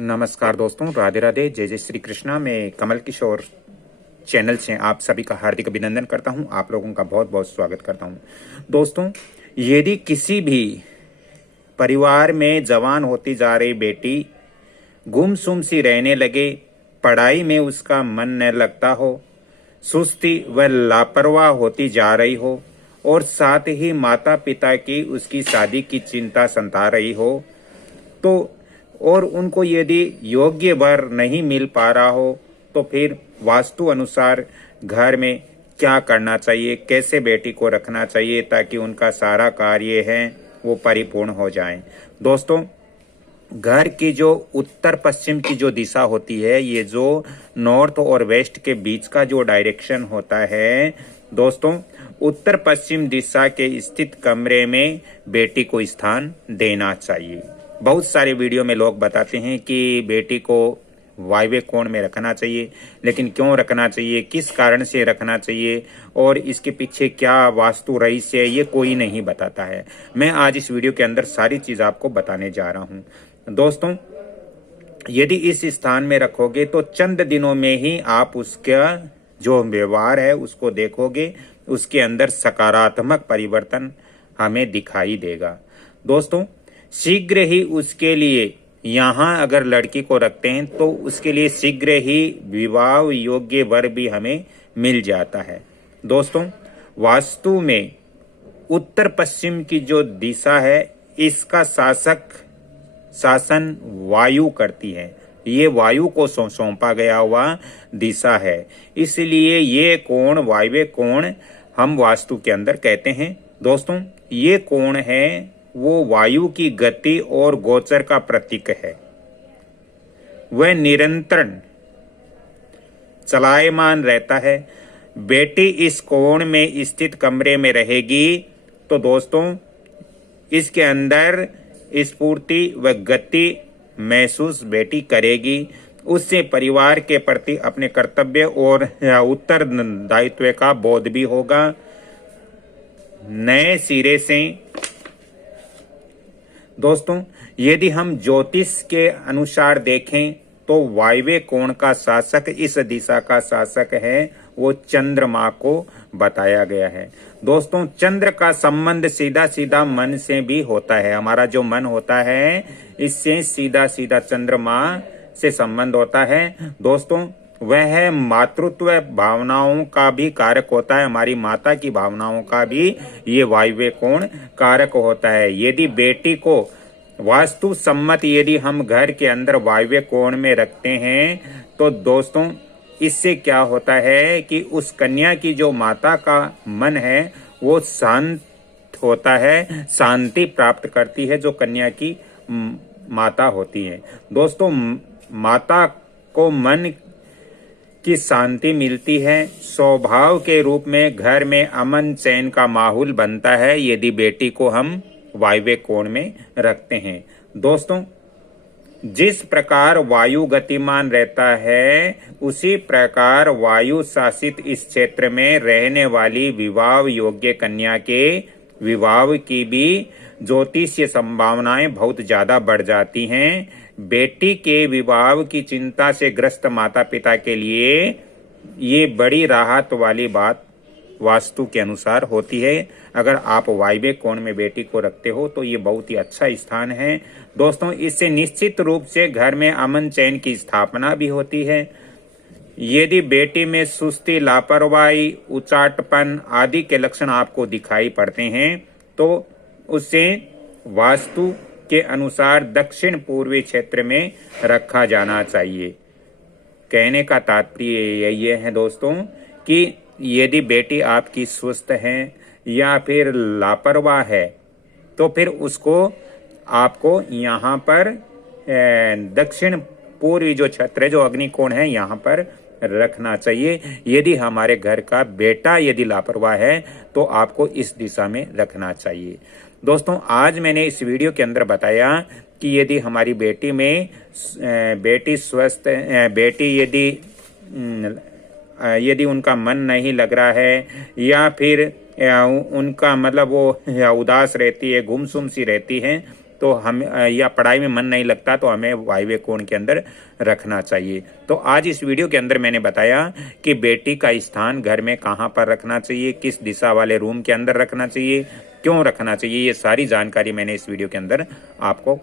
नमस्कार दोस्तों, राधे राधे, जय जय श्री कृष्णा। मैं कमल किशोर चैनल से आप सभी का हार्दिक अभिनंदन करता हूं। आप लोगों का बहुत बहुत स्वागत करता हूं। दोस्तों, यदि किसी भी परिवार में जवान होती जा रही बेटी गुमसुम सी रहने लगे, पढ़ाई में उसका मन न लगता हो, सुस्ती व लापरवाह होती जा रही हो और साथ ही माता पिता की उसकी शादी की चिंता सता रही हो, तो और उनको यदि योग्य वर नहीं मिल पा रहा हो, तो फिर वास्तु अनुसार घर में क्या करना चाहिए, कैसे बेटी को रखना चाहिए ताकि उनका सारा कार्य है वो परिपूर्ण हो जाए। दोस्तों, घर की जो उत्तर पश्चिम की जो दिशा होती है, ये जो नॉर्थ और वेस्ट के बीच का जो डायरेक्शन होता है, दोस्तों उत्तर पश्चिम दिशा के स्थित कमरे में बेटी को स्थान देना चाहिए। बहुत सारे वीडियो में लोग बताते हैं कि बेटी को वायव्य कोण में रखना चाहिए, लेकिन क्यों रखना चाहिए, किस कारण से रखना चाहिए और इसके पीछे क्या वास्तु रहस्य है, ये कोई नहीं बताता है। मैं आज इस वीडियो के अंदर सारी चीज आपको बताने जा रहा हूं। दोस्तों, यदि इस स्थान में रखोगे तो चंद दिनों में ही आप उसका जो व्यवहार है उसको देखोगे, उसके अंदर सकारात्मक परिवर्तन हमें दिखाई देगा। दोस्तों, शीघ्र ही उसके लिए यहाँ अगर लड़की को रखते हैं तो उसके लिए शीघ्र ही विवाह योग्य वर भी हमें मिल जाता है। दोस्तों, वास्तु में उत्तर पश्चिम की जो दिशा है, इसका शासन वायु करती है। ये वायु को सौंपा गया हुआ दिशा है, इसलिए ये कोण वायव्य कोण हम वास्तु के अंदर कहते हैं। दोस्तों, ये कोण है वो वायु की गति और गोचर का प्रतीक है। वह निरंतर चलायमान रहता है। बेटी इस कोण में स्थित कमरे में रहेगी तो दोस्तों इसके अंदर स्फूर्ति व गति महसूस बेटी करेगी। उससे परिवार के प्रति अपने कर्तव्य और उत्तरदायित्व का बोध भी होगा। नए सिरे से दोस्तों, यदि हम ज्योतिष के अनुसार देखें तो वायव्य कोण का शासक, इस दिशा का शासक है वो चंद्रमा को बताया गया है। दोस्तों, चंद्र का संबंध सीधा सीधा मन से भी होता है। हमारा जो मन होता है, इससे सीधा सीधा चंद्रमा से संबंध होता है। दोस्तों, वह मातृत्व भावनाओं का भी कारक होता है। हमारी माता की भावनाओं का भी ये वायव्य कोण कारक होता है। यदि बेटी को वास्तु सम्मत यदि हम घर के अंदर वायव्य कोण में रखते हैं तो दोस्तों इससे क्या होता है कि उस कन्या की जो माता का मन है वो शांत होता है, शांति प्राप्त करती है जो कन्या की माता होती है। दोस्तों, माता को मन की शांति मिलती है। स्वभाव के रूप में घर में अमन चैन का माहौल बनता है यदि बेटी को हम वायव्य कोण में रखते हैं। दोस्तों, जिस प्रकार वायु गतिमान रहता है, उसी प्रकार वायु शासित इस क्षेत्र में रहने वाली विवाह योग्य कन्या के विवाह की भी ज्योतिषीय संभावनाएं बहुत ज्यादा बढ़ जाती हैं। बेटी के विवाह की चिंता से ग्रस्त माता पिता के लिए ये बड़ी राहत वाली बात वास्तु के अनुसार होती है। अगर आप वायव्य कोण में बेटी को रखते हो तो ये बहुत ही अच्छा स्थान है। दोस्तों, इससे निश्चित रूप से घर में अमन चैन की स्थापना भी होती है। यदि बेटी में सुस्ती, लापरवाही, उचाटपन आदि के लक्षण आपको दिखाई पड़ते हैं तो उसे वास्तु के अनुसार दक्षिण पूर्वी क्षेत्र में रखा जाना चाहिए। कहने का तात्पर्य यही है दोस्तों कि यदि बेटी आपकी सुस्त है या फिर लापरवाह है तो फिर उसको आपको यहाँ पर दक्षिण पूर्वी जो क्षेत्र है, जो अग्निकोण है, यहाँ पर रखना चाहिए। यदि हमारे घर का बेटा यदि लापरवाह है तो आपको इस दिशा में रखना चाहिए। दोस्तों, आज मैंने इस वीडियो के अंदर बताया कि यदि हमारी बेटी में बेटी स्वस्थ बेटी यदि उनका मन नहीं लग रहा है या फिर उनका मतलब वो उदास रहती है, गुमसुम सी रहती है, तो हम या पढ़ाई में मन नहीं लगता तो हमें वायव्य कोण के अंदर रखना चाहिए। तो आज इस वीडियो के अंदर मैंने बताया कि बेटी का स्थान घर में कहाँ पर रखना चाहिए, किस दिशा वाले रूम के अंदर रखना चाहिए, क्यों रखना चाहिए, ये सारी जानकारी मैंने इस वीडियो के अंदर आपको